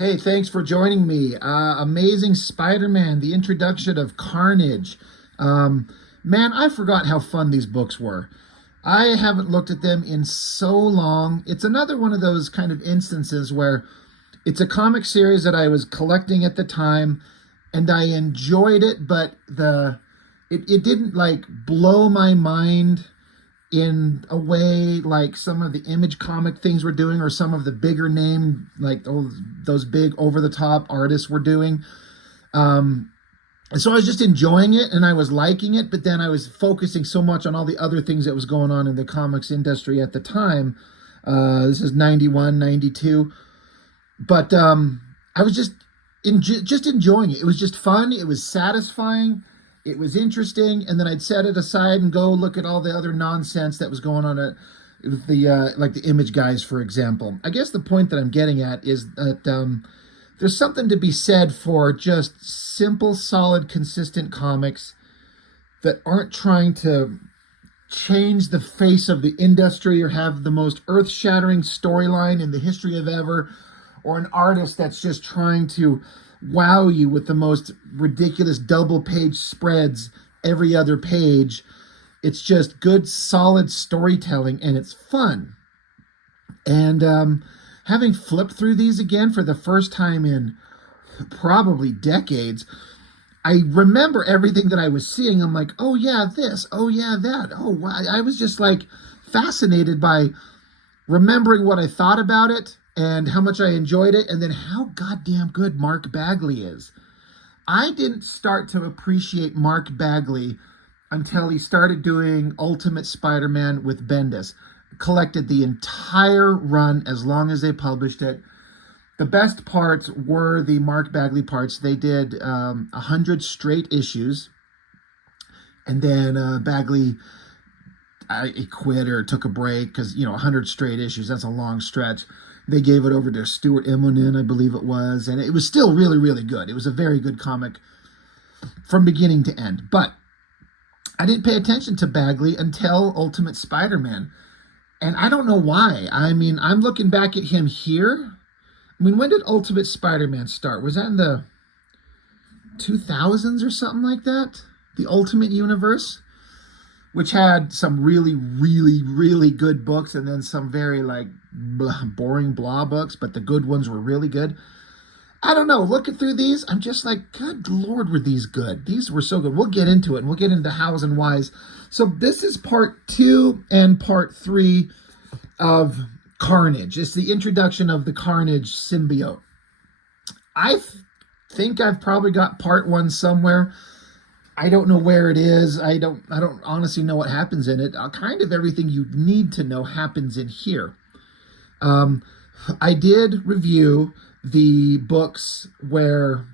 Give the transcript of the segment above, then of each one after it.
Hey, thanks for joining me. Amazing Spider-Man, the introduction of Carnage. Um, Man, I forgot how fun these books were. I haven't looked at them in so long. It's another one of those kind of instances where it's a comic series that I was collecting at the time and I enjoyed it, but it didn't like blow my mind in a way like some of the Image comic things were doing, or some of the bigger name like those big over the top artists were doing. um and so I was just enjoying it and I was liking it, but then I was focusing so much on all the other things that was going on in the comics industry at the time. This is 91, 92. But I was just enjoying it. It was just fun. It was satisfying. It was interesting, and then I'd set it aside and go look at all the other nonsense that was going on with the like the Image guys, for example. I guess the point that I'm getting at is that there's something to be said for just simple, solid, consistent comics that aren't trying to change the face of the industry or have the most earth-shattering storyline in the history of ever, or an artist that's just trying to wow you with the most ridiculous double page spreads every other page. It's just good, solid storytelling, and it's fun. And having flipped through these again for the first time in probably decades, I remember everything that I was seeing. I'm like, oh yeah, this, oh yeah, that. Oh, wow. I was just like fascinated by remembering what I thought about it and how much I enjoyed it, and then how goddamn good Mark Bagley is. I didn't start to appreciate Mark Bagley until he started doing Ultimate Spider-Man with Bendis. Collected the entire run as long as they published it. The best parts were the Mark Bagley parts. They did 100 straight issues, and then Bagley he quit or took a break because 100 straight issues, that's a long stretch. They gave it over to Stuart Immonen, I believe it was, and it was still really, really good. It was a very good comic from beginning to end. But I didn't pay attention to Bagley until Ultimate Spider-Man, and I don't know why. I mean, I'm looking back at him here. I mean, when did Ultimate Spider-Man start? Was that in the 2000s or something like that? The Ultimate Universe? Which had some really, really, really good books, and then some very like boring blah books, but the good ones were really good. I don't know. Looking through these, I'm just like, good Lord, were these good? These were so good. We'll get into it, and we'll get into hows and whys. So this is part 2 and part 3 of Carnage. It's the introduction of the Carnage symbiote. I think I've probably got part 1 somewhere. I don't know where it is. I don't honestly know what happens in it. Kind of everything you need to know happens in here. I did review the books where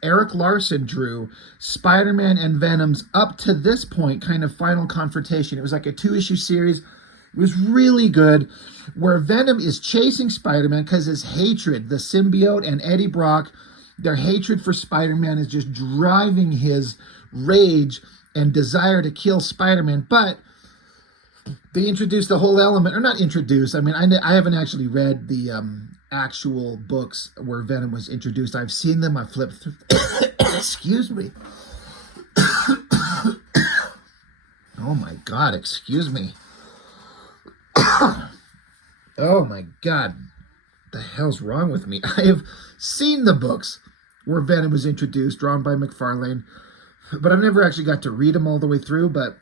Eric Larson drew Spider-Man and Venom's up to this point kind of final confrontation. It was like a 2-issue series. It was really good, where Venom is chasing Spider-Man because his hatred, the symbiote and Eddie Brock, their hatred for Spider-Man is just driving his rage and desire to kill Spider-Man. But they introduced the whole element, or not introduced. I mean, I haven't actually read the actual books where Venom was introduced. I've seen them. I flipped through. Excuse me. Oh my God, excuse me. Oh my God. What the hell's wrong with me? I have seen the books where Venom was introduced, drawn by McFarlane, but I've never actually got to read them all the way through. But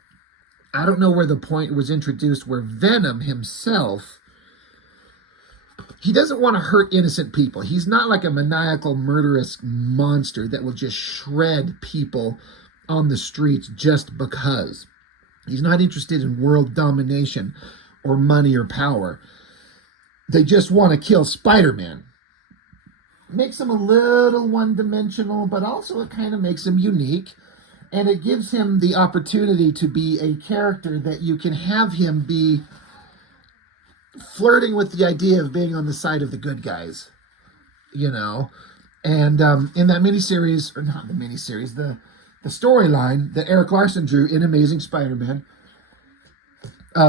I don't know where the point was introduced where Venom himself, he doesn't want to hurt innocent people. He's not like a maniacal, murderous monster that will just shred people on the streets just because. He's not interested in world domination or money or power. They just want to kill Spider-Man. Makes him a little one-dimensional, but also it kind of makes him unique. And it gives him the opportunity to be a character that you can have him be flirting with the idea of being on the side of the good guys, And in that miniseries, or not the miniseries, the storyline that Eric Larson drew in Amazing Spider-Man,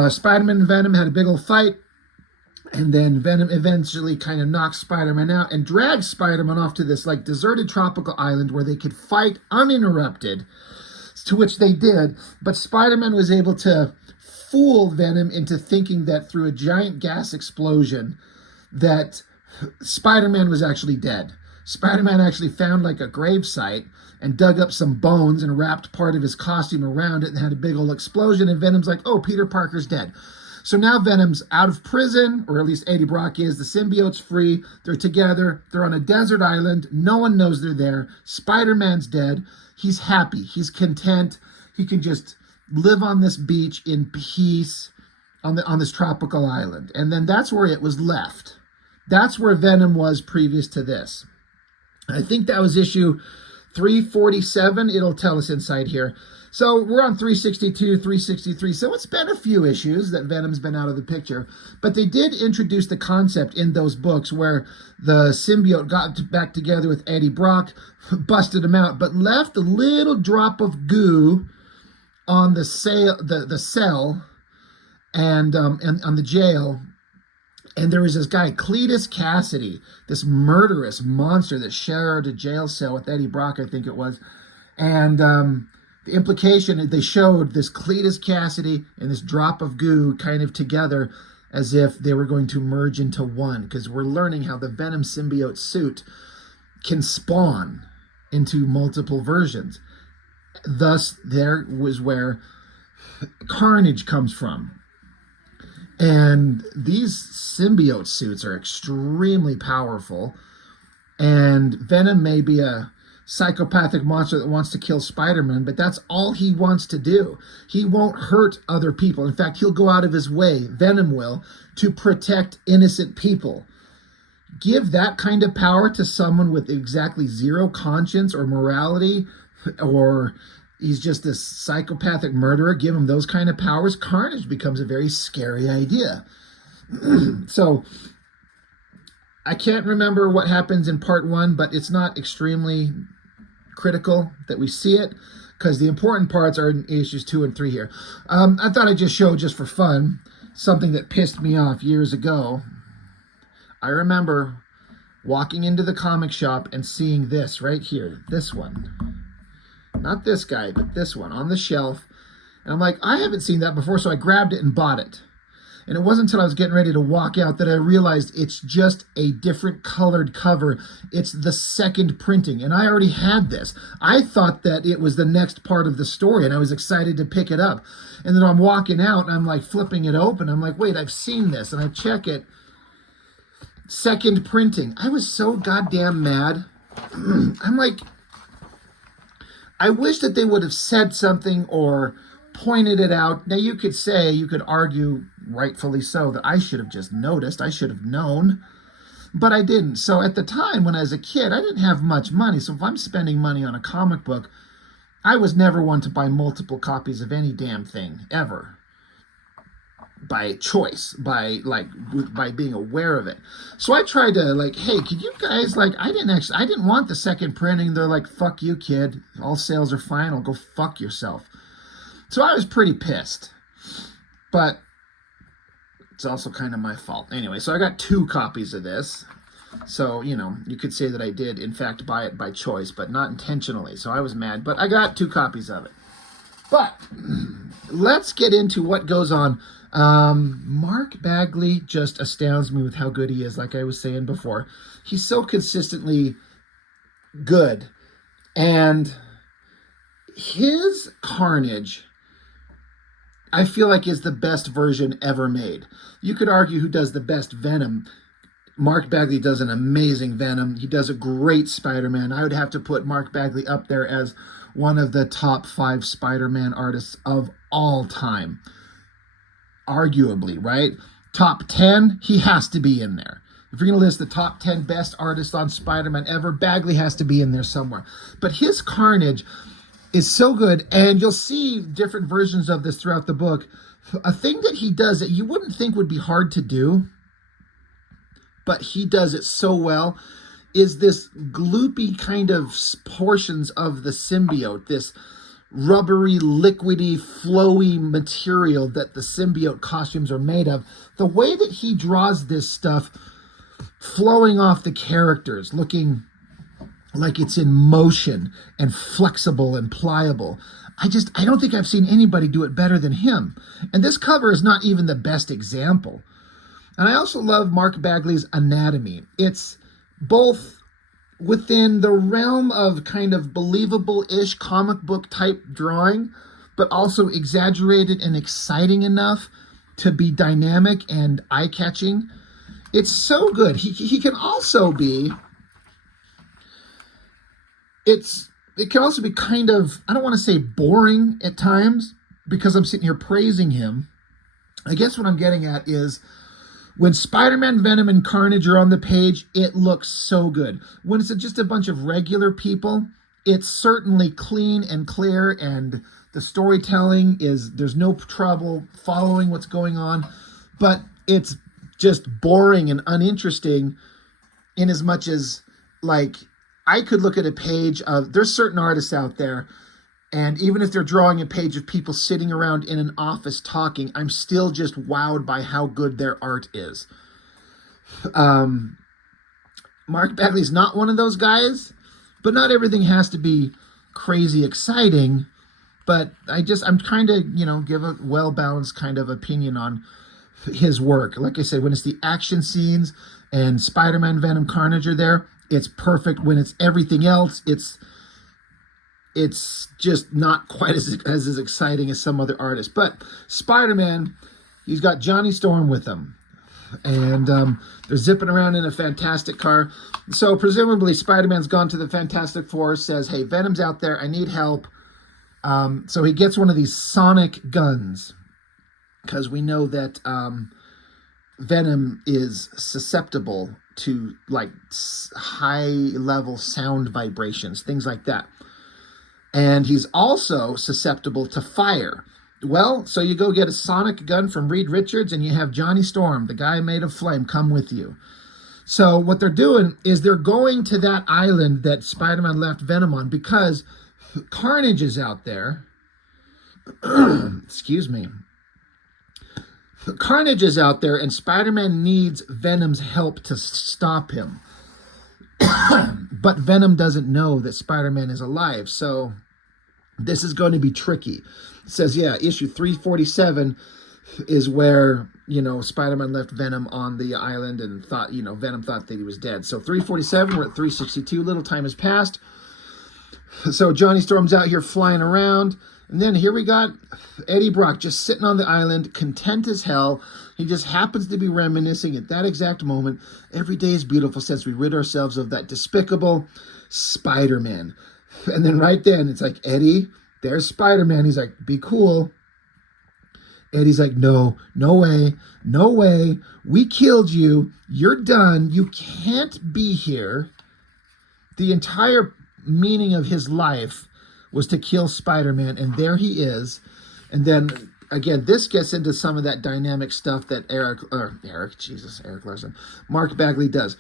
Spider-Man and Venom had a big old fight. And then Venom eventually kind of knocks Spider-Man out and drags Spider-Man off to this like deserted tropical island where they could fight uninterrupted, to which they did. But Spider-Man was able to fool Venom into thinking that through a giant gas explosion that Spider-Man was actually dead. Spider-Man actually found like a gravesite and dug up some bones and wrapped part of his costume around it and had a big old explosion. And Venom's like, oh, Peter Parker's dead. So now Venom's out of prison, or at least Eddie Brock is. The symbiote's free. They're together. They're on a desert island. No one knows they're there. Spider-Man's dead. He's happy. He's content. He can just live on this beach in peace on this tropical island. And then that's where it was left. That's where Venom was previous to this. I think that was issue 347. It'll tell us inside here. So we're on 362, 363. So it's been a few issues that Venom's been out of the picture. But they did introduce the concept in those books where the symbiote got back together with Eddie Brock, busted him out, but left a little drop of goo on the cell and on the jail. And there was this guy, Cletus Cassidy, this murderous monster that shared a jail cell with Eddie Brock, I think it was. And the implication, they showed this Cletus Cassidy and this drop of goo kind of together as if they were going to merge into one, because we're learning how the Venom symbiote suit can spawn into multiple versions. Thus, there was where Carnage comes from. And these symbiote suits are extremely powerful. And Venom may be a psychopathic monster that wants to kill Spider-Man, but that's all he wants to do. He won't hurt other people. In fact, he'll go out of his way, Venom will, to protect innocent people. Give that kind of power to someone with exactly zero conscience or morality, or he's just this psychopathic murderer. Give him those kind of powers. Carnage becomes a very scary idea. So I can't remember what happens in part 1, but it's not extremely critical that we see it, because the important parts are in issues 2 and 3 here. I thought I'd just show, just for fun, something that pissed me off years ago. I remember walking into the comic shop and seeing this right here, this one. Not this guy, but this one on the shelf. And I'm like, I haven't seen that before, so I grabbed it and bought it. And it wasn't until I was getting ready to walk out that I realized it's just a different colored cover. It's the second printing, and I already had this. I thought that it was the next part of the story, and I was excited to pick it up. And then I'm walking out, and I'm like flipping it open. I'm like, wait, I've seen this, and I check it. Second printing. I was so goddamn mad. I'm like, I wish that they would have said something or pointed it out. Now, you could argue, rightfully so, that I should have just noticed. I should have known, but I didn't. So at the time when I was a kid, I didn't have much money. So if I'm spending money on a comic book, I was never one to buy multiple copies of any damn thing, ever. By choice, by being aware of it. So I tried to hey, could you guys I didn't want the second printing. They're like, fuck you, kid. All sales are final. Go fuck yourself. So I was pretty pissed, but it's also kind of my fault. Anyway, so I got 2 copies of this. So, you could say that I did, in fact, buy it by choice, but not intentionally. So I was mad, but I got 2 copies of it. But let's get into what goes on. Mark Bagley just astounds me with how good he is, like I was saying before. He's so consistently good. And his Carnage, I feel like, is the best version ever made. You could argue who does the best Venom. Mark Bagley does an amazing Venom. He does a great Spider-Man. I would have to put Mark Bagley up there as one of the top 5 Spider-Man artists of all time. Arguably, right? Top 10, he has to be in there. If you're going to list the top 10 best artists on Spider-Man ever, Bagley has to be in there somewhere. But his Carnage is so good, and you'll see different versions of this throughout the book. A thing that he does that you wouldn't think would be hard to do, but he does it so well, is this gloopy kind of portions of the symbiote, this rubbery, liquidy, flowy material that the symbiote costumes are made of. The way that he draws this stuff flowing off the characters, looking like it's in motion and flexible and pliable. I don't think I've seen anybody do it better than him. And this cover is not even the best example. And I also love Mark Bagley's anatomy. It's both within the realm of kind of believable-ish comic book type drawing, but also exaggerated and exciting enough to be dynamic and eye-catching. It's so good. He can also be, it can also be kind of, I don't want to say boring at times, because I'm sitting here praising him. I guess what I'm getting at is, when Spider-Man, Venom, and Carnage are on the page, it looks so good. When it's just a bunch of regular people, it's certainly clean and clear, and the storytelling there's no trouble following what's going on, but it's just boring and uninteresting in as much as, like, I could look at a page of, there's certain artists out there, and even if they're drawing a page of people sitting around in an office talking, I'm still just wowed by how good their art is. Mark Bagley's not one of those guys, but not everything has to be crazy exciting. But I'm trying to, give a well-balanced kind of opinion on his work. Like I said, when it's the action scenes and Spider-Man, Venom, Carnage are there, it's perfect. When it's everything else, it's just not quite as exciting as some other artists. But Spider-Man, he's got Johnny Storm with him. And they're zipping around in a Fantastic car. So presumably Spider-Man's gone to the Fantastic Four, says, hey, Venom's out there, I need help. So he gets one of these sonic guns, because we know that Venom is susceptible to, like, high-level sound vibrations, things like that. And he's also susceptible to fire. Well, so you go get a sonic gun from Reed Richards, and you have Johnny Storm, the guy made of flame, come with you. So what they're doing is they're going to that island that Spider-Man left Venom on, because Carnage is out there. Excuse me. Carnage is out there, and Spider-Man needs Venom's help to stop him. But Venom doesn't know that Spider-Man is alive, so this is going to be tricky. It says, yeah, issue 347 is where, Spider-Man left Venom on the island and thought, Venom thought that he was dead. So 347, we're at 362, little time has passed. So Johnny Storm's out here flying around. And then here we got Eddie Brock just sitting on the island, content as hell. He just happens to be reminiscing at that exact moment. Every day is beautiful since we rid ourselves of that despicable Spider-Man. And then right then, it's like, Eddie, there's Spider-Man. He's like, be cool. Eddie's like, no way, no way. We killed you. You're done. You can't be here. The entire meaning of his life was to kill Spider-Man, and there he is. And then, again, this gets into some of that dynamic stuff that Eric Larson, Mark Bagley does,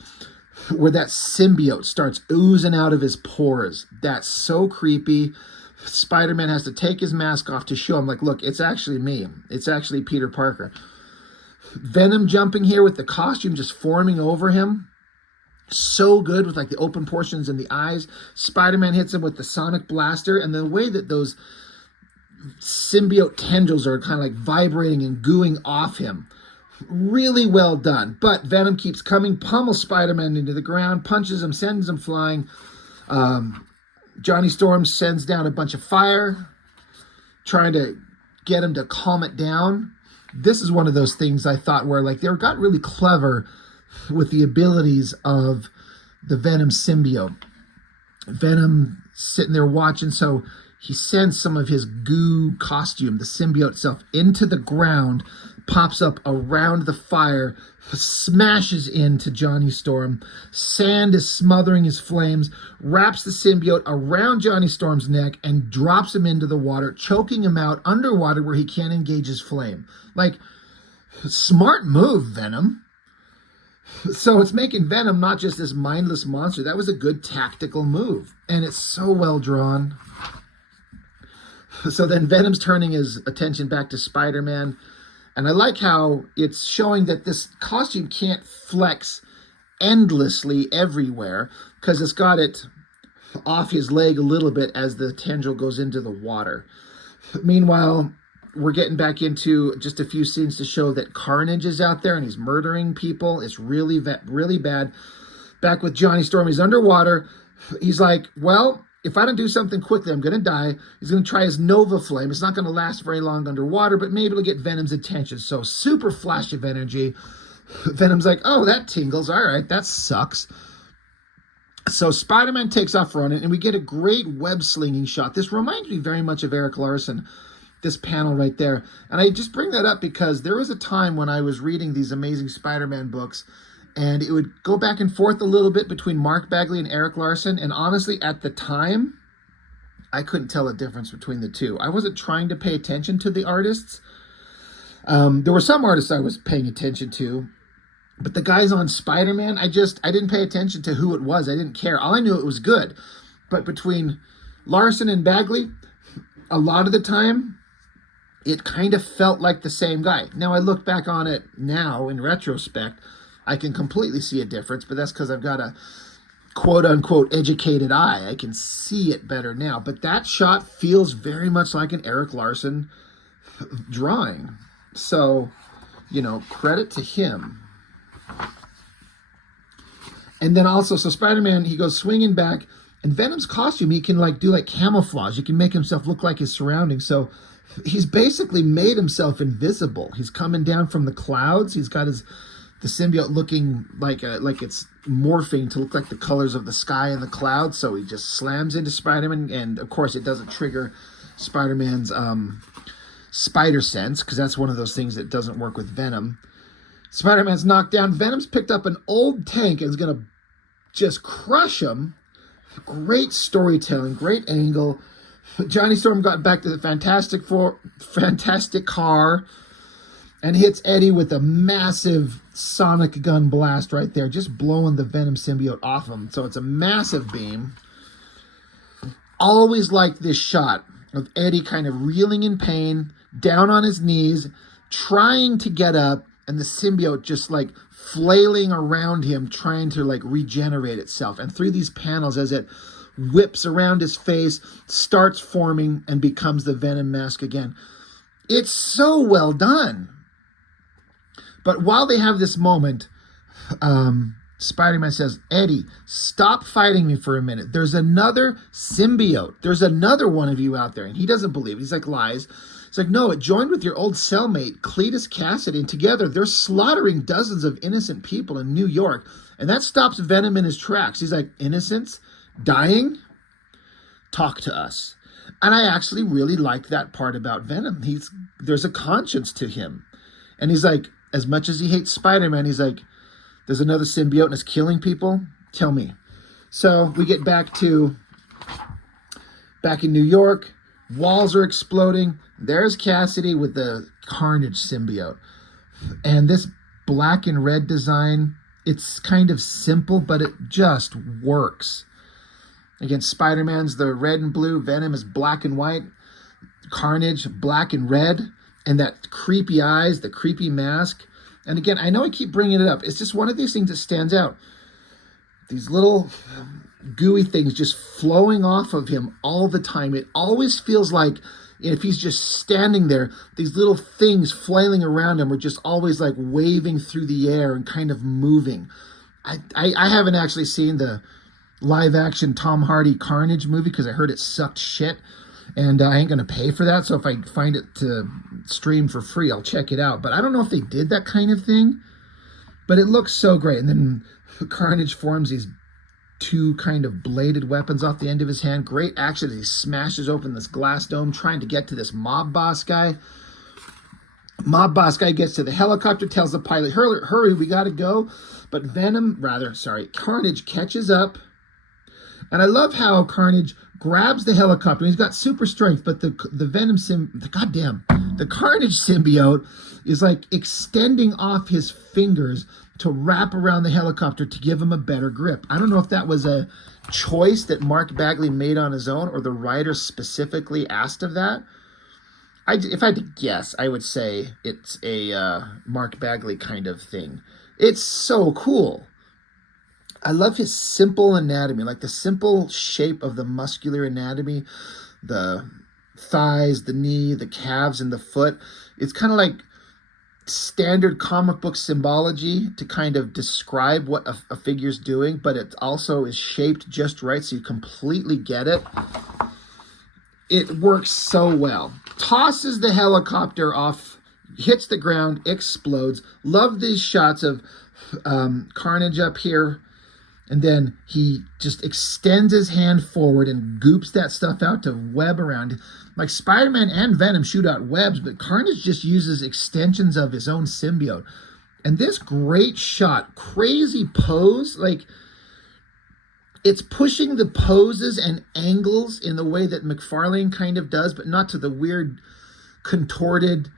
where that symbiote starts oozing out of his pores. That's so creepy. Spider-Man has to take his mask off to show him, like, look, it's actually me. It's actually Peter Parker. Venom jumping here with the costume just forming over him. So good with, like, the open portions in the eyes. Spider-Man hits him with the sonic blaster, and the way that those symbiote tendrils are kind of like vibrating and gooing off him. Really well done. But Venom keeps coming, pummels Spider-Man into the ground, punches him, sends him flying. Johnny Storm sends down a bunch of fire, trying to get him to calm it down. This is one of those things I thought where, like, they got really clever with the abilities of the Venom symbiote. Venom sitting there watching, so he sends some of his goo costume, the symbiote itself, into the ground, pops up around the fire, smashes into Johnny Storm. Sand is smothering his flames, wraps the symbiote around Johnny Storm's neck, and drops him into the water, choking him out underwater where he can't engage his flame. Like, smart move, Venom. So it's making Venom not just this mindless monster. That was a good tactical move. And it's so well drawn. So then Venom's turning his attention back to Spider-Man. And I like how it's showing that this costume can't flex endlessly everywhere because it's got it off his leg a little bit as the tendril goes into the water. Meanwhile, we're getting back into just a few scenes to show that Carnage is out there and he's murdering people. It's really, really bad. Back with Johnny Storm, he's underwater. He's like, well, if I don't do something quickly, I'm going to die. He's going to try his Nova Flame. It's not going to last very long underwater, but maybe it'll get Venom's attention. So super flash of energy. Venom's like, oh, that tingles. All right, that sucks. So Spider-Man takes off running, and we get a great web-slinging shot. This reminds me very much of Eric Larson, this panel right there. And I just bring that up because there was a time when I was reading these amazing Spider-Man books, and it would go back and forth a little bit between Mark Bagley and Eric Larson. And honestly, at the time, I couldn't tell a difference between the two. I wasn't trying to pay attention to the artists. There were some artists I was paying attention to, but the guys on Spider-Man, I didn't pay attention to who it was. I didn't care. All I knew it was good. But between Larson and Bagley, a lot of the time, it kind of felt like the same guy. Now, I look back on it now in retrospect, I can completely see a difference, but that's because I've got a quote-unquote educated eye. I can see it better now. But that shot feels very much like an Eric Larson drawing. So, you know, credit to him. And then also, so Spider-Man, he goes swinging back, and Venom's costume, he can do camouflage. He can make himself look like his surroundings. So he's basically made himself invisible. He's coming down from the clouds. He's got the symbiote looking like it's morphing to look like the colors of the sky and the clouds. So he just slams into Spider-Man, and of course it doesn't trigger Spider-Man's spider sense, because that's one of those things that doesn't work with Venom. Spider-Man's knocked down. Venom's picked up an old tank and is going to just crush him. Great storytelling, great angle. Johnny Storm got back to the fantastic car and hits Eddie with a massive sonic gun blast right there, just blowing the Venom symbiote off him. So it's a massive beam. Always liked this shot of Eddie kind of reeling in pain, down on his knees, trying to get up, and the symbiote just flailing around him, trying to regenerate itself. And through these panels, as it whips around his face, starts forming and becomes the Venom mask again. It's so well done. But while they have this moment, Spider-Man says, Eddie, stop fighting me for a minute. There's another symbiote. There's another one of you out there. And he doesn't believe it. He's like, lies. It's like, no, it joined with your old cellmate, Cletus Cassidy, and together they're slaughtering dozens of innocent people in New York. And that stops Venom in his tracks. He's like, innocents? Dying? Talk to us. And I actually really like that part about Venom. There's a conscience to him. And he's like, as much as he hates Spider-Man, he's like, there's another symbiote and it's killing people? Tell me. So we get back in New York. Walls are exploding. There's Cassidy with the Carnage symbiote. And this black and red design, it's kind of simple, but it just works. Again, Spider-Man's the red and blue. Venom is black and white. Carnage, black and red. And that creepy eyes, the creepy mask. And again, I know I keep bringing it up. It's just one of these things that stands out. These little gooey things just flowing off of him all the time. It always feels like if he's just standing there, these little things flailing around him are just always waving through the air and kind of moving. I haven't actually seen the live-action Tom Hardy Carnage movie because I heard it sucked shit. And I ain't going to pay for that. So if I find it to stream for free, I'll check it out. But I don't know if they did that kind of thing. But it looks so great. And then Carnage forms these two kind of bladed weapons off the end of his hand. Great action as he smashes open this glass dome trying to get to this mob boss guy. Mob boss guy gets to the helicopter, tells the pilot, hurry, we got to go. But Carnage catches up. And I love how Carnage grabs the helicopter. He's got super strength, but the Carnage symbiote is extending off his fingers to wrap around the helicopter to give him a better grip. I don't know if that was a choice that Mark Bagley made on his own or the writer specifically asked of that, if I had to guess, I would say it's a Mark Bagley kind of thing. It's so cool. I love his simple anatomy, like the simple shape of the muscular anatomy, the thighs, the knee, the calves, and the foot. It's kind of like standard comic book symbology to kind of describe what a figure's doing, but it also is shaped just right so you completely get it. It works so well. Tosses the helicopter off, hits the ground, explodes. Love these shots of Carnage up here. And then he just extends his hand forward and goops that stuff out to web around. Like Spider-Man and Venom shoot out webs, but Carnage just uses extensions of his own symbiote. And this great shot, crazy pose, like it's pushing the poses and angles in the way that McFarlane kind of does, but not to the weird contorted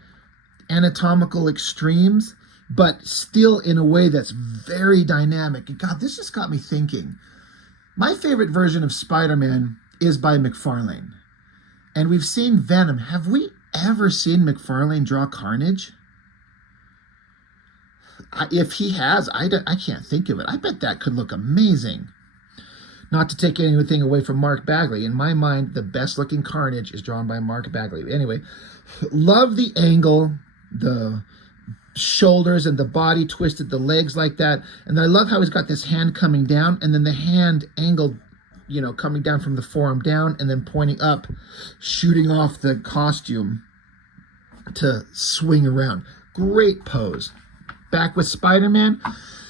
anatomical extremes, but still in a way that's very dynamic. And God, this just got me thinking. My favorite version of Spider-Man is by McFarlane. And we've seen Venom. Have we ever seen McFarlane draw Carnage? If he has, I can't think of it. I bet that could look amazing. Not to take anything away from Mark Bagley. In my mind, the best looking Carnage is drawn by Mark Bagley. Anyway, love the angle, the shoulders and the body twisted, the legs like that. And I love how he's got this hand coming down and then the hand angled, you know, coming down from the forearm down and then pointing up, shooting off the costume to swing around. Great pose. Back with Spider-Man.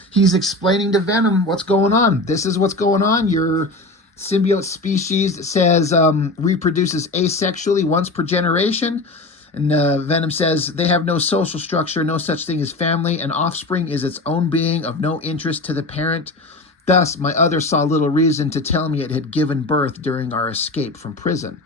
He's explaining to Venom what's going on. This is what's going on. Your symbiote species says reproduces asexually once per generation. And Venom says they have no social structure, no such thing as family, and offspring is its own being of no interest to the parent. Thus, my other saw little reason to tell me it had given birth during our escape from prison.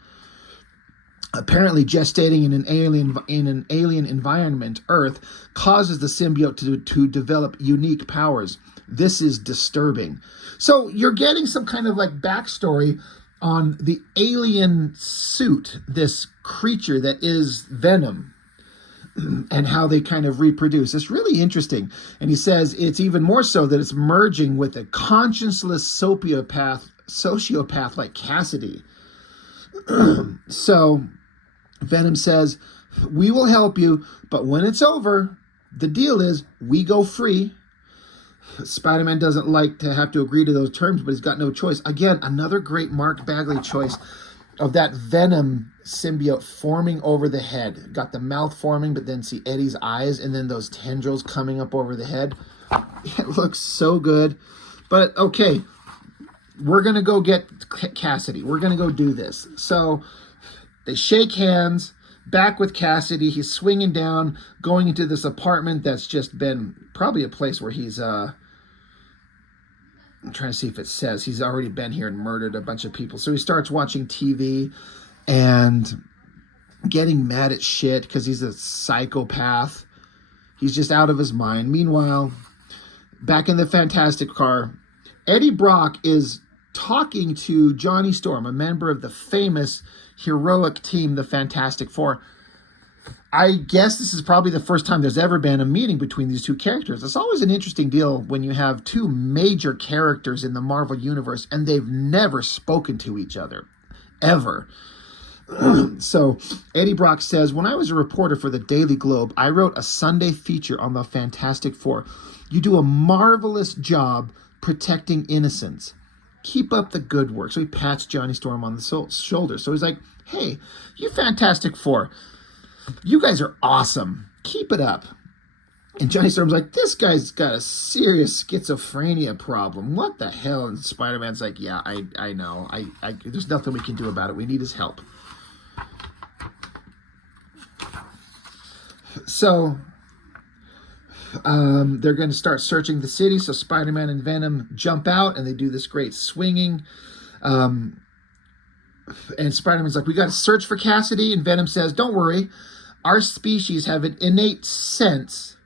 Apparently, gestating in an alien environment, Earth, causes the symbiote to develop unique powers. This is disturbing. So you're getting some kind of like backstory on the alien suit, this creature that is Venom, and how they kind of reproduce. It's really interesting. And he says it's even more so that it's merging with a conscienceless sociopath like Cassidy. So Venom says, we will help you, but when it's over, the deal is we go free. Spider-Man doesn't like to have to agree to those terms, but he's got no choice. Again, another great Mark Bagley choice of that Venom symbiote forming over the head. Got the mouth forming, but then see Eddie's eyes and then those tendrils coming up over the head. It looks so good. But okay, we're going to go get Cassidy. We're going to go do this. So they shake hands, back with Cassidy. He's swinging down, going into this apartment that's just been probably a place where he's, I'm trying to see if it says, he's already been here and murdered a bunch of people. So he starts watching TV and getting mad at shit because he's a psychopath. He's just out of his mind. Meanwhile, back in the Fantastic Car, Eddie Brock is talking to Johnny Storm, a member of the famous heroic team, the Fantastic Four. I guess this is probably the first time there's ever been a meeting between these two characters. It's always an interesting deal when you have two major characters in the Marvel Universe and they've never spoken to each other, ever. So Eddie Brock says, when I was a reporter for the Daily Globe, I wrote a Sunday feature on the Fantastic Four. You do a marvelous job protecting innocence. Keep up the good work. So he pats Johnny Storm on the shoulder. So he's like, hey, you Fantastic Four, you guys are awesome. Keep it up. And Johnny Storm's like, this guy's got a serious schizophrenia problem. What the hell? And Spider-Man's like, yeah, I know. There's nothing we can do about it. We need his help. So they're going to start searching the city. So Spider-Man and Venom jump out and they do this great swinging. And Spider-Man's like, we got to search for Cassidy. And Venom says, don't worry. Our species have an innate sense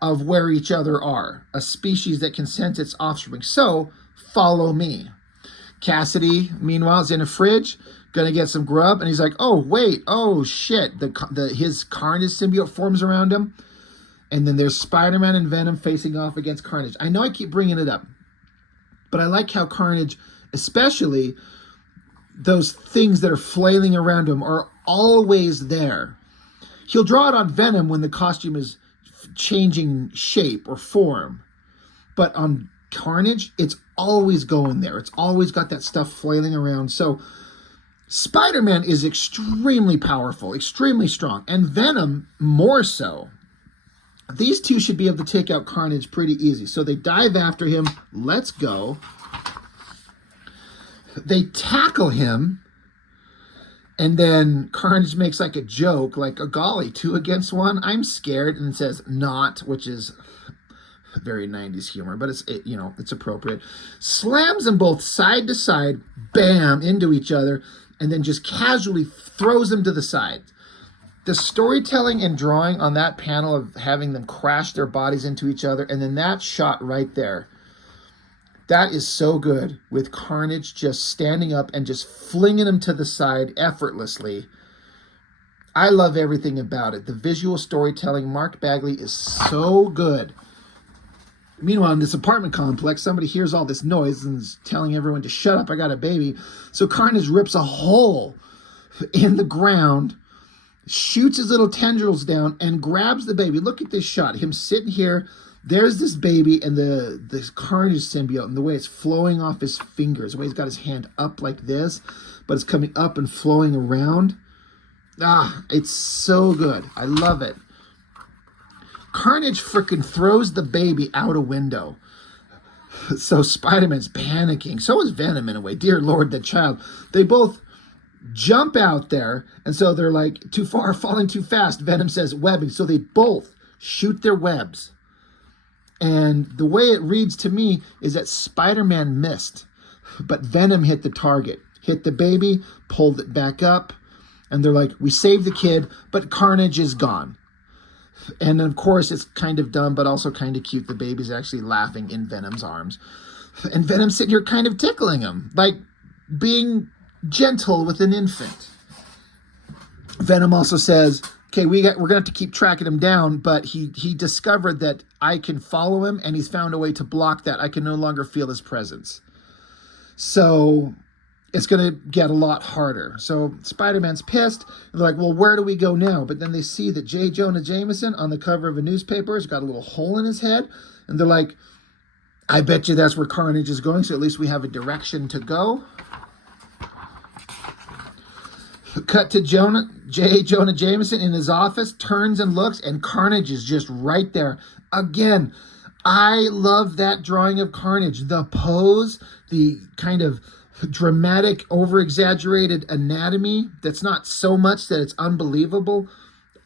of where each other are. A species that can sense its offspring. So follow me. Cassidy, meanwhile, is in a fridge gonna get some grub, and he's like, oh wait, oh shit, his Carnage symbiote forms around him, and then there's Spider-Man and Venom facing off against Carnage. I know I keep bringing it up, but I like how Carnage, especially those things that are flailing around him, are always there. He'll draw it on Venom when the costume is changing shape or form, but on Carnage, it's always going there. It's always got that stuff flailing around. So Spider-Man is extremely powerful, extremely strong, and Venom more so. These two should be able to take out Carnage pretty easy. So they dive after him. Let's go. They tackle him. And then Carnage makes like a joke, like, a golly, 2 against 1. I'm scared. And it says not, which is very 90s humor, but it's appropriate. Slams them both side to side, bam, into each other, and then just casually throws them to the side. The storytelling and drawing on that panel of having them crash their bodies into each other, and then that shot right there, that is so good, with Carnage just standing up and just flinging them to the side effortlessly. I love everything about it. The visual storytelling, Mark Bagley is so good. Meanwhile, in this apartment complex, somebody hears all this noise and is telling everyone to shut up, I got a baby. So Carnage rips a hole in the ground, shoots his little tendrils down, and grabs the baby. Look at this shot. Him sitting here. There's this baby and this Carnage symbiote, and the way it's flowing off his fingers, the way he's got his hand up like this, but it's coming up and flowing around. It's so good. I love it. Carnage freaking throws the baby out a window. So Spider-Man's panicking. So is Venom in a way. Dear Lord, the child. They both jump out there, and so they're like, too far, falling too fast. Venom says webbing. So they both shoot their webs. And the way it reads to me is that Spider-Man missed, but Venom hit the target, hit the baby, pulled it back up, and they're like, we saved the kid, but Carnage is gone. And of course, it's kind of dumb, but also kind of cute. The baby's actually laughing in Venom's arms. And Venom's sitting here kind of tickling him, like being gentle with an infant. Venom also says, okay, we're going to have to keep tracking him down, but he discovered that I can follow him, and he's found a way to block that. I can no longer feel his presence. So it's going to get a lot harder. So Spider-Man's pissed. They're like, well, where do we go now? But then they see that J. Jonah Jameson on the cover of a newspaper has got a little hole in his head. And they're like, I bet you that's where Carnage is going, so at least we have a direction to go. Cut to J. Jonah Jameson in his office, turns and looks, and Carnage is just right there. Again, I love that drawing of Carnage. The pose, the kind of dramatic, over-exaggerated anatomy that's not so much that it's unbelievable.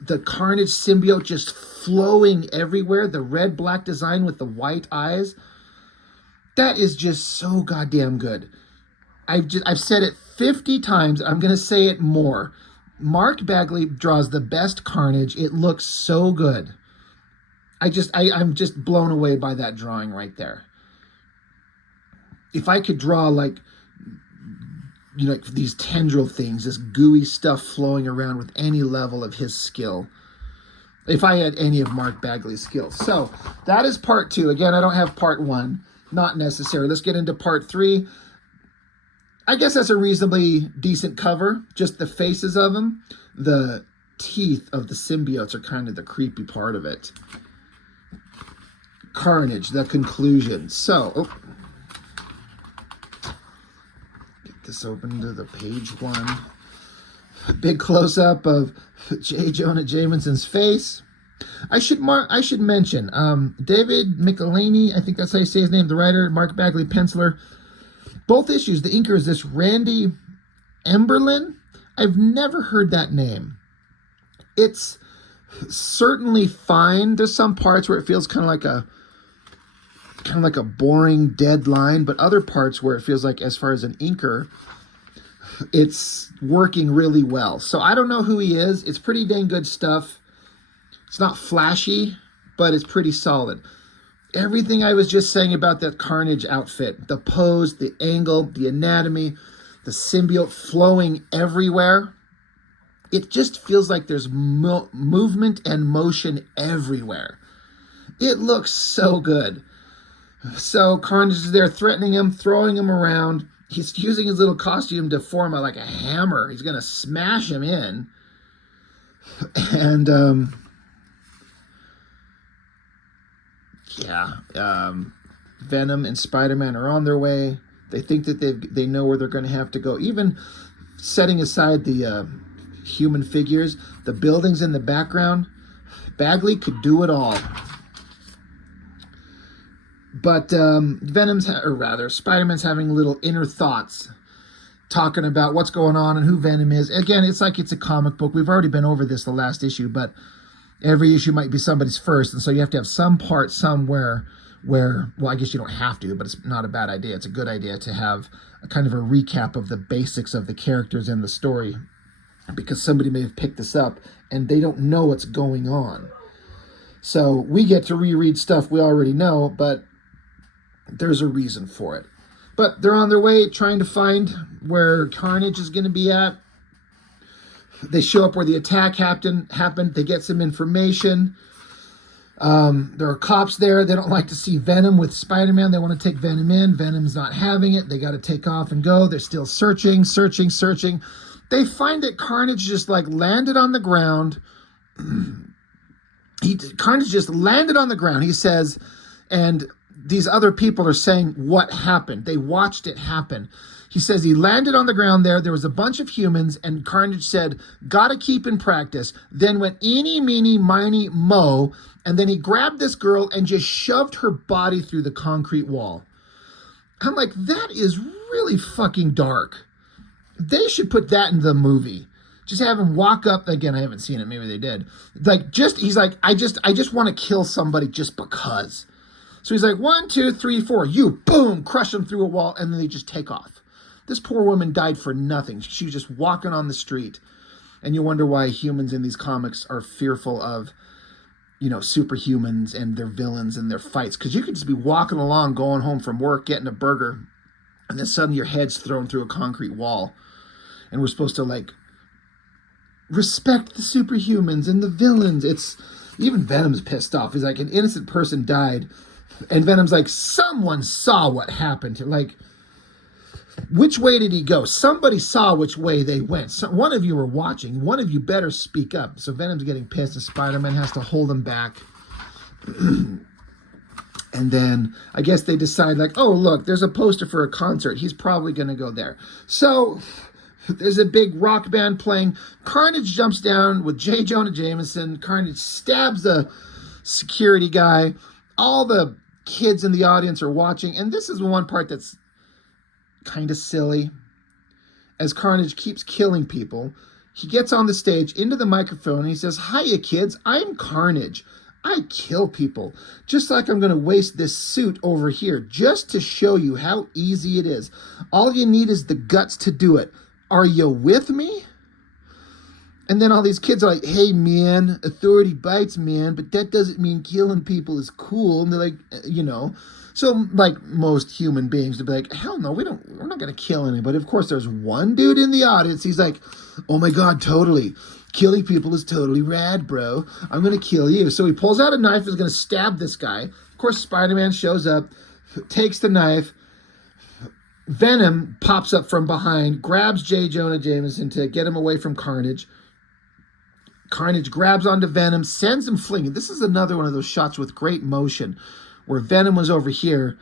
The Carnage symbiote just flowing everywhere. The red-black design with the white eyes. That is just so goddamn good. I've said it 50 times. I'm going to say it more. Mark Bagley draws the best Carnage. It looks so good. I'm just blown away by that drawing right there. If I could draw like these tendril things, this gooey stuff flowing around with any level of his skill, if I had any of Mark Bagley's skills. So that is part 2. Again, I don't have part 1. Not necessary. Let's get into part 3. I guess that's a reasonably decent cover. Just the faces of them. The teeth of the symbiotes are kind of the creepy part of it. Carnage, the conclusion. So, get this open to the page 1. Big close-up of J. Jonah Jameson's face. I should mention, David Michelinie, I think that's how you say his name, the writer, Mark Bagley, penciler. Both issues, the inker is this Randy Emberlin. I've never heard that name. It's certainly fine. There's some parts where it feels kind of like a boring dead line, but other parts where it feels like, as far as an inker, it's working really well. So I don't know who he is. It's pretty dang good stuff. It's not flashy, but it's pretty solid. Everything I was just saying about that Carnage outfit, the pose, the angle, the anatomy, the symbiote flowing everywhere. It just feels like there's movement and motion everywhere. It looks so good. So Carnage is there threatening him, throwing him around. He's using his little costume to form like a hammer. He's going to smash him in. And, Venom and Spider-Man are on their way. They think that they know where they're going to have to go. Even setting aside the human figures, the buildings in the background, Bagley could do it all. But Spider-Man's having little inner thoughts, talking about what's going on and who Venom is. Again, it's like it's a comic book. We've already been over this the last issue, but every issue might be somebody's first, and so you have to have some part somewhere where, well, I guess you don't have to, but it's not a bad idea. It's a good idea to have a kind of a recap of the basics of the characters and the story, because somebody may have picked this up and they don't know what's going on. So we get to reread stuff we already know, but there's a reason for it. But they're on their way trying to find where Carnage is going to be at. They show up where the attack happened. They get some information. There are cops there. They don't like to see Venom with Spider-Man. They want to take Venom in. Venom's not having it. They got to take off and go. They're still searching. They find that Carnage just like landed on the ground. Carnage just landed on the ground, he says, and these other people are saying what happened. They watched it happen. He says he landed on the ground there. There was a bunch of humans, and Carnage said, gotta keep in practice. Then went eeny, meeny, miny, mo, and then he grabbed this girl and just shoved her body through the concrete wall. I'm like, that is really fucking dark. They should put that in the movie. Just have him walk up. Again, I haven't seen it. Maybe they did. He's like, I just want to kill somebody just because. So he's like, 1, 2, 3, 4. You, boom, crush him through a wall, and then they just take off. This poor woman died for nothing. She was just walking on the street. And you wonder why humans in these comics are fearful of, superhumans and their villains and their fights. Because you could just be walking along, going home from work, getting a burger, and then suddenly your head's thrown through a concrete wall. And we're supposed to, respect the superhumans and the villains. Even Venom's pissed off. He's like, an innocent person died. And Venom's like, someone saw what happened. Which way did he go? Somebody saw which way they went. One of you were watching. One of you better speak up. So Venom's getting pissed, and Spider-Man has to hold him back. And then I guess they decide, oh, look, there's a poster for a concert. He's probably going to go there. So there's a big rock band playing. Carnage jumps down with J. Jonah Jameson. Carnage stabs the security guy. All the kids in the audience are watching. And this is the one part that's kind of silly. As Carnage keeps killing people, he gets on the stage into the microphone and he says, hiya kids, I'm Carnage. I kill people. Just like I'm going to waste this suit over here just to show you how easy it is. All you need is the guts to do it. Are you with me? And then all these kids are like, hey, man, authority bites, man, but that doesn't mean killing people is cool. And they're like, So like most human beings, they'd be like, hell no, we're not going to kill anybody. Of course, there's one dude in the audience. He's like, oh my God, totally. Killing people is totally rad, bro. I'm going to kill you. So he pulls out a knife, is going to stab this guy. Of course, Spider-Man shows up, takes the knife. Venom pops up from behind, grabs J. Jonah Jameson to get him away from Carnage. Carnage grabs onto Venom, sends him flinging. This is another one of those shots with great motion where Venom was over here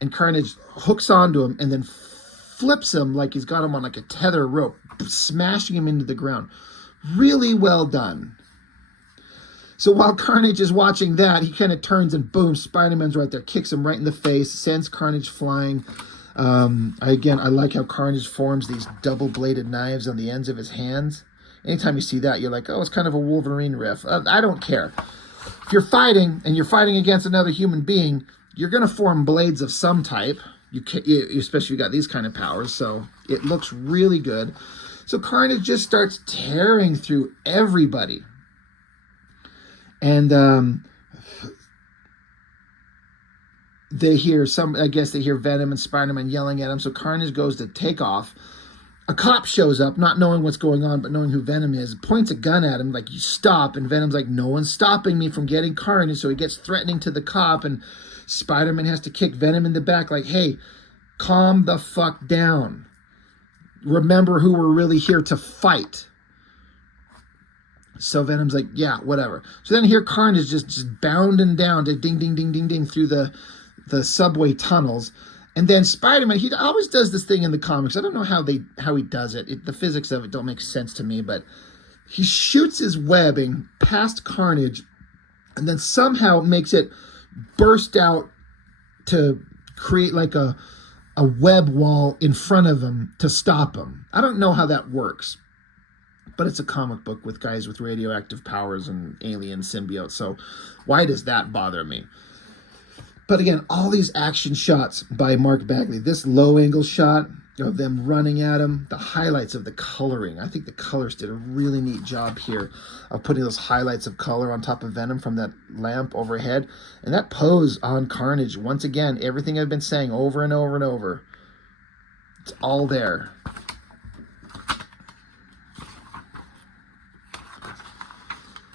and Carnage hooks onto him and then flips him like he's got him on a tether rope, smashing him into the ground. Really well done. So while Carnage is watching that, he kind of turns and boom, Spider-Man's right there, kicks him right in the face, sends Carnage flying. I like how Carnage forms these double-bladed knives on the ends of his hands. Anytime you see that, you're like, oh, it's kind of a Wolverine riff. I don't care. If you're fighting, and you're fighting against another human being, you're going to form blades of some type, especially if you got these kind of powers, so it looks really good. So Carnage just starts tearing through everybody. And they hear Venom and Spider-Man yelling at him, so Carnage goes to take off. A cop shows up, not knowing what's going on, but knowing who Venom is, points a gun at him, like, you stop, and Venom's like, no one's stopping me from getting Carnage, so he gets threatening to the cop, and Spider-Man has to kick Venom in the back, like, hey, calm the fuck down. Remember who we're really here to fight. So Venom's like, yeah, whatever. So then here Carnage just bounding down to ding, ding, ding, ding, ding through the subway tunnels. And then Spider-Man, he always does this thing in the comics. I don't know how he does it. The physics of it don't make sense to me, but he shoots his webbing past Carnage and then somehow makes it burst out to create like a web wall in front of him to stop him. I don't know how that works, but it's a comic book with guys with radioactive powers and alien symbiotes, so why does that bother me? But again, all these action shots by Mark Bagley, this low-angle shot of them running at him, the highlights of the coloring. I think the colors did a really neat job here of putting those highlights of color on top of Venom from that lamp overhead. And that pose on Carnage, once again, everything I've been saying over and over and over, it's all there.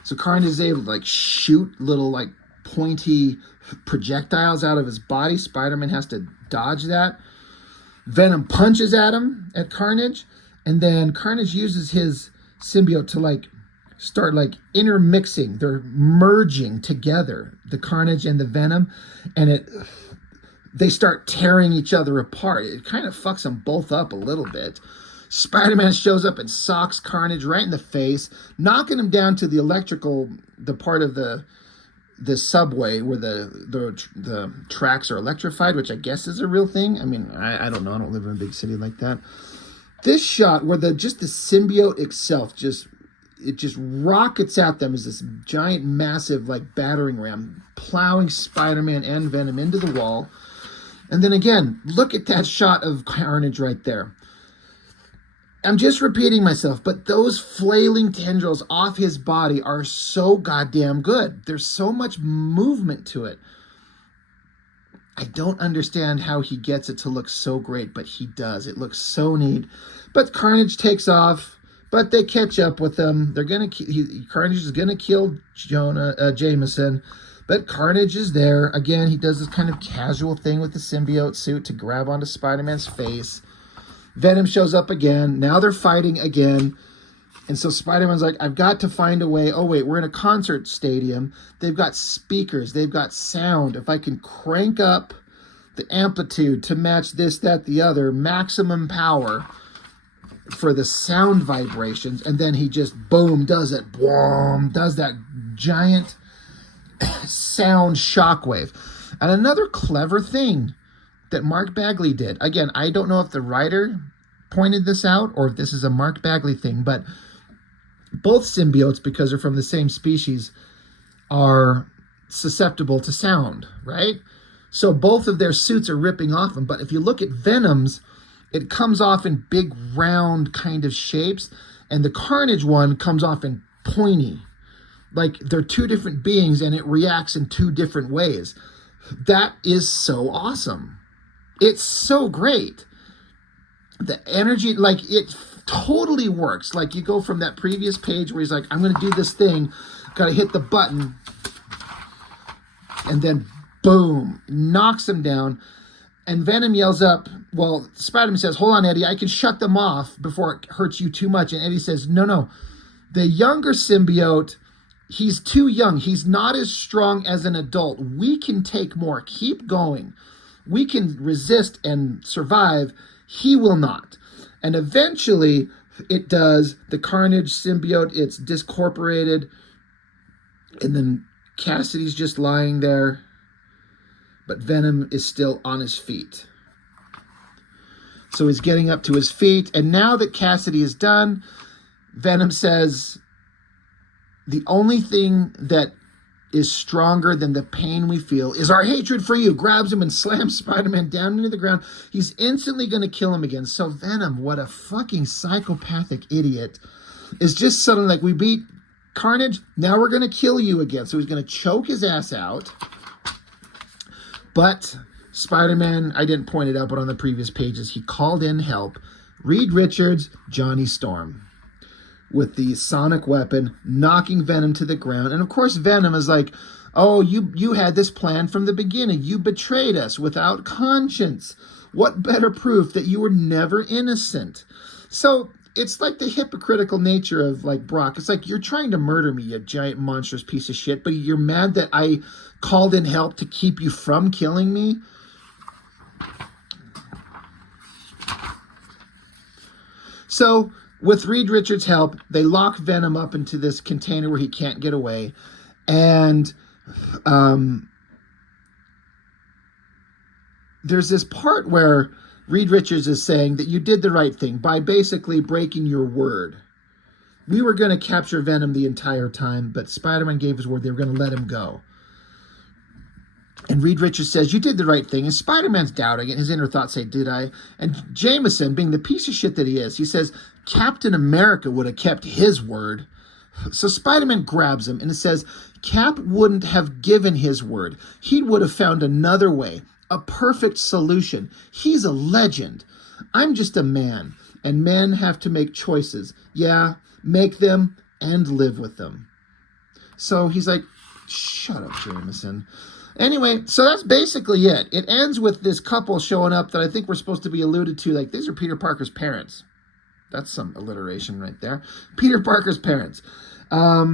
So Carnage is able to like shoot little like pointy projectiles out of his body. Spider-Man has to dodge that. Venom punches at him, at Carnage, and then Carnage uses his symbiote to like start like intermixing. They're merging together, the Carnage and the Venom, and they start tearing each other apart. It kind of fucks them both up a little bit. Spider-Man shows up and socks Carnage right in the face, knocking him down to the part of the subway where the tracks are electrified, which I guess is a real thing. I mean, I don't know. I don't live in a big city like that. This shot where the symbiote itself just rockets at them as this giant, massive, like battering ram, plowing Spider-Man and Venom into the wall. And then again, look at that shot of Carnage right there. I'm just repeating myself, but those flailing tendrils off his body are so goddamn good. There's so much movement to it. I don't understand how he gets it to look so great, but he does. It looks so neat. But Carnage takes off, but they catch up with him. Carnage is gonna kill Jameson, but Carnage is there. Again, he does this kind of casual thing with the symbiote suit to grab onto Spider-Man's face. Venom shows up again. Now they're fighting again. And so Spider-Man's like, I've got to find a way. Oh, wait, we're in a concert stadium. They've got speakers. They've got sound. If I can crank up the amplitude to match this, that, the other, maximum power for the sound vibrations. And then he just, boom, does it. Boom, does that giant sound shockwave. And another clever thing that Mark Bagley did. Again, I don't know if the writer pointed this out or if this is a Mark Bagley thing, but both symbiotes, because they're from the same species, are susceptible to sound, right? So both of their suits are ripping off them. But if you look at Venom's, it comes off in big, round kind of shapes, and the Carnage one comes off in pointy. Like they're two different beings, and it reacts in two different ways. That is so awesome. It's so great. The energy, like, it totally works. Like, you go from that previous page where he's like, I'm going to do this thing, got to hit the button, and then, boom, knocks him down, and Venom yells up, well, Spider-Man says, hold on, Eddie, I can shut them off before it hurts you too much, and Eddie says, no, the younger symbiote, he's too young, he's not as strong as an adult, we can take more, keep going. We can resist and survive. He will not. And eventually, it does. The Carnage symbiote, it's discorporated. And then Cassidy's just lying there. But Venom is still on his feet. So he's getting up to his feet. And now that Cassidy is done, Venom says, the only thing that is stronger than the pain we feel is our hatred for you. Grabs him and slams Spider-Man down into the ground. He's instantly going to kill him again. So Venom, what a fucking psychopathic idiot, is just suddenly like, we beat Carnage, now we're going to kill you again. So he's going to choke his ass out. But Spider-Man, I didn't point it out, but on the previous pages, he called in help. Reed Richards, Johnny Storm, with the sonic weapon, knocking Venom to the ground. And of course, Venom is like, oh, you had this plan from the beginning. You betrayed us without conscience. What better proof that you were never innocent? So it's like the hypocritical nature of like Brock. It's like, you're trying to murder me, you giant monstrous piece of shit, but you're mad that I called in help to keep you from killing me. So with Reed Richards' help, they lock Venom up into this container where he can't get away. And there's this part where Reed Richards is saying that you did the right thing by basically breaking your word. We were going to capture Venom the entire time, but Spider-Man gave his word they were going to let him go. And Reed Richards says, you did the right thing. And Spider-Man's doubting it. His inner thoughts say, did I? And Jameson, being the piece of shit that he is, he says, Captain America would have kept his word. So Spider-Man grabs him and it says, Cap wouldn't have given his word. He would have found another way, a perfect solution. He's a legend. I'm just a man, and men have to make choices. Yeah, make them and live with them. So he's like, shut up, Jameson. Anyway, so that's basically it. It ends with this couple showing up that I think we're supposed to be alluded to. Like, these are Peter Parker's parents. That's some alliteration right there. Peter Parker's parents. I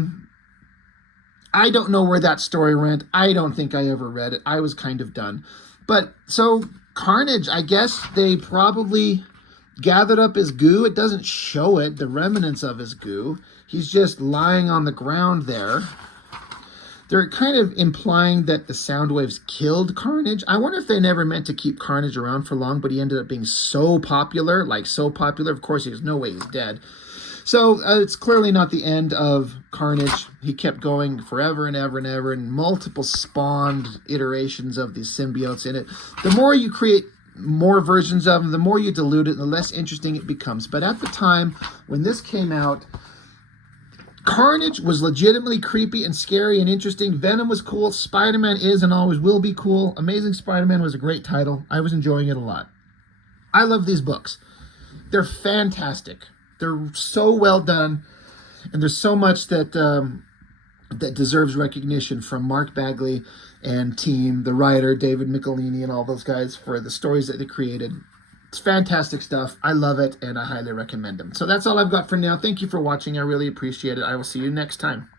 don't know where that story went. I don't think I ever read it. I was kind of done. But so Carnage, I guess they probably gathered up his goo. It doesn't show it, the remnants of his goo. He's just lying on the ground there. They're kind of implying that the sound waves killed Carnage. I wonder if they never meant to keep Carnage around for long, but he ended up being so popular, like so popular. Of course, there's no way he's dead. So it's clearly not the end of Carnage. He kept going forever and ever and ever, and multiple spawned iterations of these symbiotes in it. The more you create more versions of them, the more you dilute it, the less interesting it becomes. But at the time when this came out, Carnage was legitimately creepy and scary and interesting. Venom was cool. Spider-Man is and always will be cool. Amazing Spider-Man was a great title. I was enjoying it a lot. I love these books. They're fantastic. They're so well done, and there's so much that that deserves recognition from Mark Bagley and team, the writer, David Michelini, and all those guys for the stories that they created. It's fantastic stuff. I love it, and I highly recommend them. So that's all I've got for now. Thank you for watching. I really appreciate it. I will see you next time.